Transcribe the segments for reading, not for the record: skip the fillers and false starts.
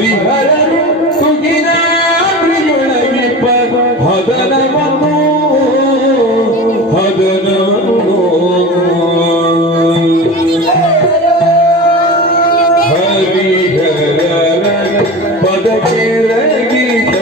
ಹರಿಹರನು ತುಗಿನಾದ್ರಿಯೊಳಗಿಪ್ಪ ಹದನವನು ಹರಿಹರನ ಪದಕ್ಕೆ ರಗಿದ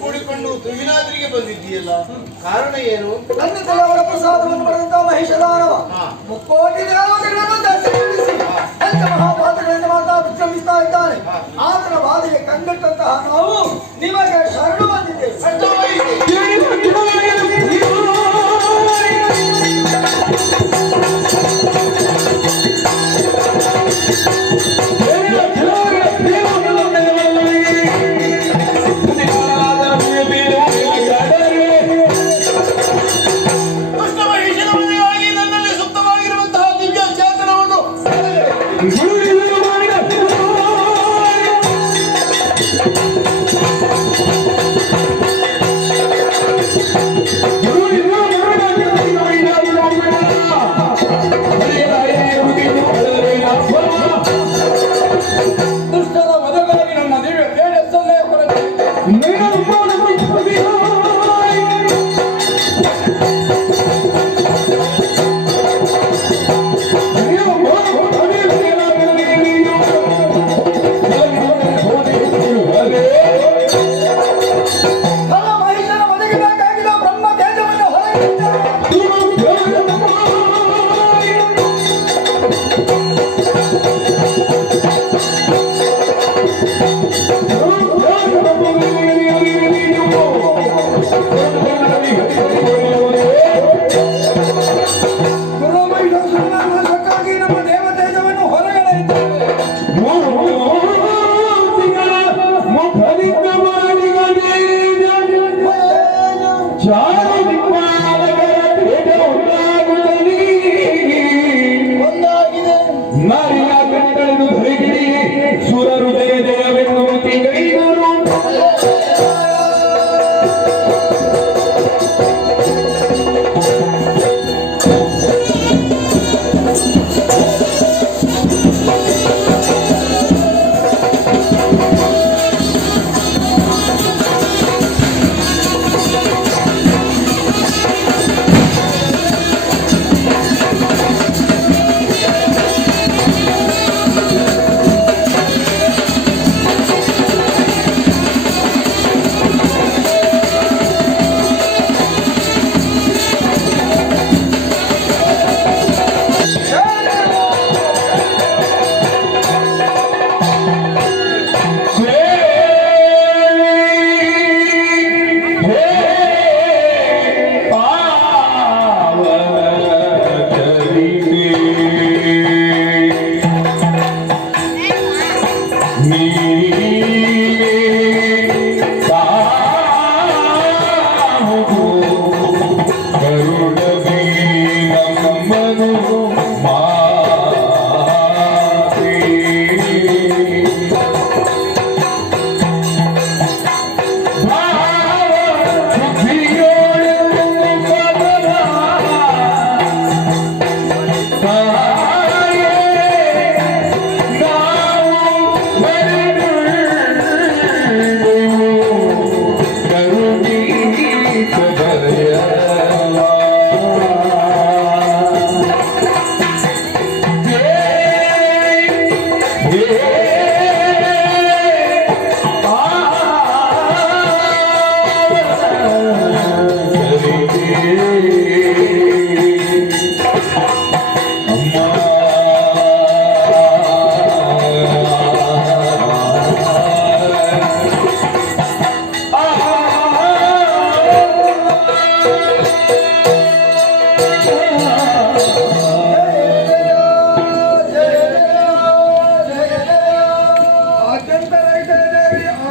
ಕೂಡಿಕೊಂಡು ತುಗಿನಾದ್ರಿಗೆ ಬಂದಿದ್ದೀಯಲ್ಲ, ಕಾರಣ ಏನು? ನನ್ನ ದೇವರ ಪ್ರಸಾದವನ್ನು ಪಡೆದಂತ ಮಹೇಶದಾನವ ಮುಕ್ಕೋಟಿ ದೇವತೆಗಳನ್ನು ದರ್ಶನಿಸಿ ಮಹಾಪಾತ್ರಗಳಿಂದ ಮಾತಾ ವಿಶ್ರಮಿಸ್ತಾ ಇದ್ದಾನೆ. ಆತನ ಬಾಧೆಗೆ ಕಂಗೆಟ್ಟಂತಹ ನಾವು ನಿಮಗೆ ಶರಣು ಬಂದಿದ್ದೇವೆ.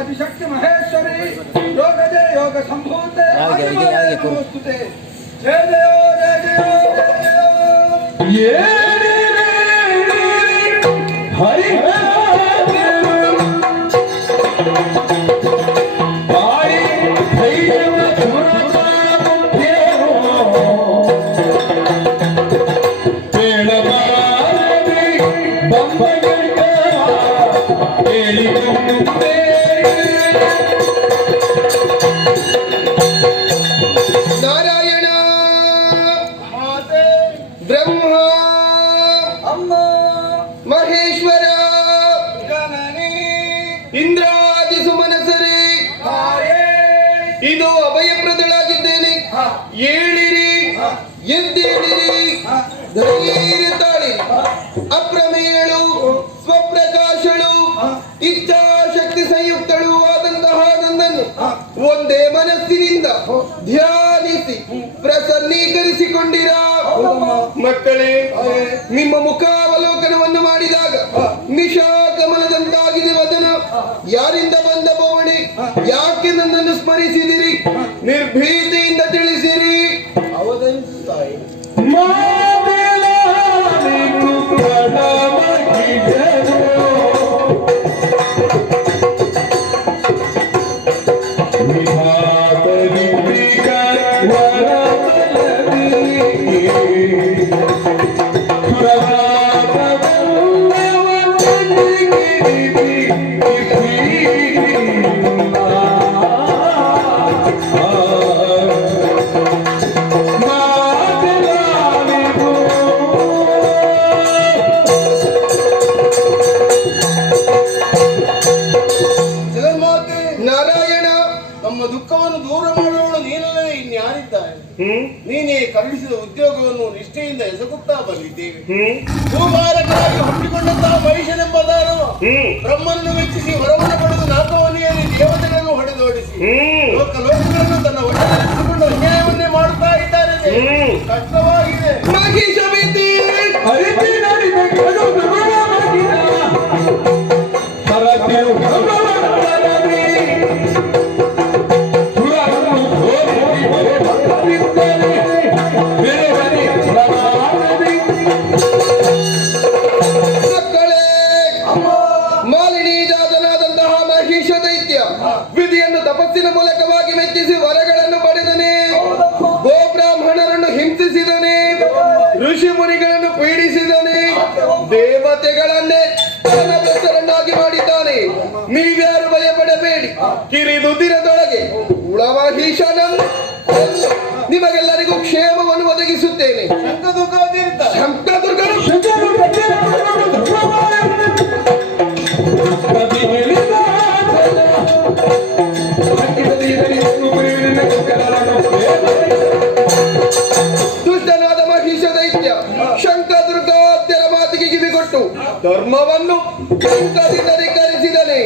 आदिशक्ति महेश्वरी योग जय योग संभूते नमोस्तुते जय जय जय जय हरि ನಾರಾಯಣ ಮಾತೆ ಬ್ರಹ್ಮ ಅಮ್ಮ ಮಹೇಶ್ವರ ಗಣನಿ ಇಂದ್ರಾದಿ ಸುಮನಸರೇ ತಾಯೇ ಇದು ಅಭಯಪ್ರದಳಾಗಿದ್ದೇನೆ. ಏಳಿರಿ, ಎದ್ದೇಳಿರಿ, ಧೈರ್ಯ ತಾಳಿ. ಅಪ್ರಮೇಯಳು, ಸ್ವಪ್ರಕಾಶಳು, ಇಚ್ಛಾಶಕ್ತಿ ಸಂಯುಕ್ತಳು ಆದಂತಹ ನನ್ನನ್ನು ಒಂದೇ ಮನಸ್ಸಿನಿಂದ ಧ್ಯಾನಿಸಿ ಪ್ರಸನ್ನೀಕರಿಸಿಕೊಂಡಿರ ಮಕ್ಕಳೇ. ನಿಮ್ಮ ಮುಖಾವಲೋಕನವನ್ನು ಮಾಡಿದಾಗ ನಿಶಾಕಮಲದಂತಾಗಿದೆ ವದನ. ಯಾರಿಂದ ಬಂದ ಬವಣೆ, ಯಾಕೆ ನನ್ನನ್ನು ಸ್ಮರಿಸಿದಿರಿ? ನಿರ್ಭೀತಿಯಿಂದ ತಿಳಿಸಿರಿ. ಅವತರಿಸುತ್ತಾಯಿ. ಜಗನ್ಮಾತೆ ನಾರಾಯಣ. ನಮ್ಮ ದುಃಖವನ್ನು ದೂರ ಮಾಡುವವಳು ನೀನಲ್ಲದೆ ಇನ್ಯಾರಿದ್ದಾರೆ? ನೀನೇ ಕರುಣಿಸಿದ ಉದ್ಯೋಗವನ್ನು ನಿಷ್ಠೆಯಿಂದ ಎಸಗುತ್ತಾ ಬಂದಿದ್ದೇವೆ. ಭೂಭಾರಕರಾಗಿ ಹುಟ್ಟಿಕೊಂಡಂತಹ ಮಹಿಷನೆಂಬ ದಾನವ ಬ್ರಹ್ಮನನ್ನು ಮೆಚ್ಚಿಸಿ ವರವನ್ನು ಪಡೆದು ನಾಲ್ಕವನೆಯಲ್ಲಿ ದೇವತೆಗಳನ್ನು ಹೊಡೆದೋಡಿಸಿ ಲೋಕಗಳನ್ನು ತನ್ನ ಒಟ್ಟೆಸಿಕೊಂಡು ಅನ್ಯಾಯವನ್ನೇ ಮಾಡುತ್ತಾ ಇದ್ದಾರೆ. ಕಷ್ಟವಾಗಿದೆ. ಮಹಿಷ ಭೀತಿ. ಮಕ್ಕಳೇ, ಮಾಲಿನಿ ಜಾತನಾದಂತಹ ಮಹಿಷ ದೈತ್ಯ ವಿಧಿಯನ್ನು ತಪಸ್ಸಿನ ಮೂಲಕವಾಗಿ ಮೆಚ್ಚಿಸಿ ವರಗಳನ್ನು ಪಡೆದನೆ. ಗೋಬ್ರಾಹ್ಮಣರನ್ನು ಹಿಂಸಿಸಿದನೆ. ಋಷಿ ಮುನಿಗಳನ್ನು ಪೀಡಿಸಿದನೆ. ದೇವತೆಗಳನ್ನೇ ತನ್ನ ಬೆಸರನ್ನಾಗಿ ಮಾಡಿದ್ದಾನೆ. ನೀವ್ಯಾರು ಭಯಪಡಬೇಡಿ. ಕಿರಿದುದಿರದೊಳಗೆ ಉಳಮಹಿಷನನ್ನು ಕೊಂದು ನಿಮಗೆಲ್ಲರಿಗೂ ಕ್ಷೇಮವನ್ನು ಒದಗಿಸುತ್ತೇನೆ. ಶಂಕದುರ್ಗಾತೀರ್ಥ ಶಂಕದುರ್ಗನು ದುಷ್ಟನಾದ ಮಹಿಷ ದೈತ್ಯ ಶಂಕದುರ್ಗಾದ್ಯರ ಮಾತಿಗೆ ಕಿವಿಗೊಟ್ಟು ಧರ್ಮವನ್ನು ಶಂಕದಿಂದ ಧಿಕ್ಕರಿಸಿದನೆ.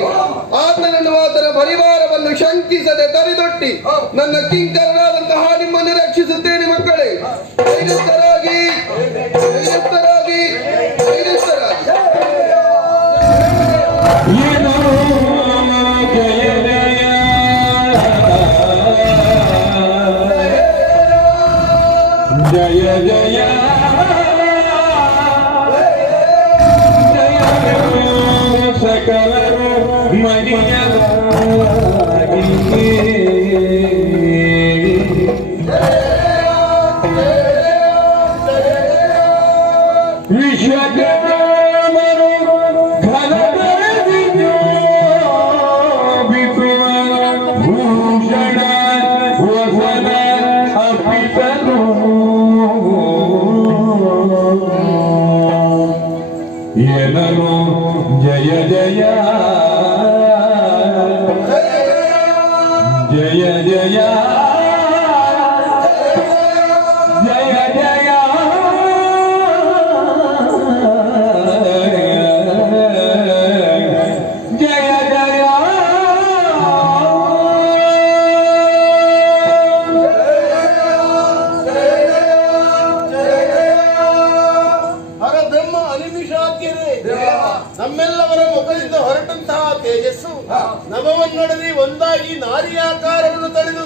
ಆತನನ್ನು ಆತನ ಪರಿವಾರವನ್ನು ಶಂಕಿಸದೆ ತರಿದೊಟ್ಟಿ ನನ್ನ ಕಿಂಕರನಾದಂತಹ ನಿಮ್ಮನ್ನು ರಕ್ಷಿಸುತ್ತೇನೆ. ಮಕ್ಕಳೇ, ಧೈರ್ಯಸ್ಥರಾಗಿ, ಧೈರ್ಯಸ್ಥರಾಗಿ, ಧೈರ್ಯಸ್ಥರಾಗಿ. ಜಯ ಜಯ ಸಕಲರು ವಿಶ್ವಕರ್ಮರು ಭೂಷಣ ವಸನ ಅಪಿತನು ಏನನು ಜಯ ಜಯ ಜಯ ಜಯ ಜಯ ಜಯ ಜಯ ಜಯ ಮಹಿಷಾದ್ಯರೇ, ನಮ್ಮೆಲ್ಲವರ ಮುಖದಿಂದ ಹೊರಟಂತಹ ತೇಜಸ್ಸು ನಭವನ್ನೊಡನೆ ಒಂದಾಗಿ ನಾರಿಯಾಕಾರವನ್ನು ತಳೆದು